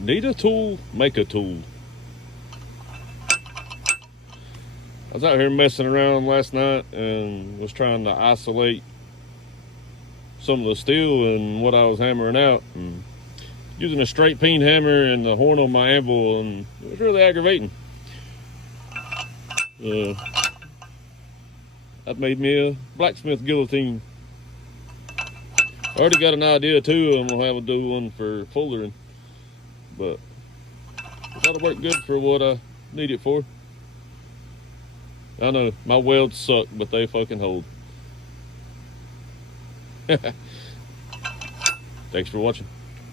Need a tool, make a tool. I was out here messing around last night and was trying to isolate some of the steel and what I was hammering out, and using a straight peen hammer and the horn on my anvil, and it was really aggravating. That made me a blacksmith guillotine. I already got an idea too. I'm gonna have to do one for fullering, but that'll work good for what I need it for. I know my welds suck, but they fucking hold. Thanks for watching.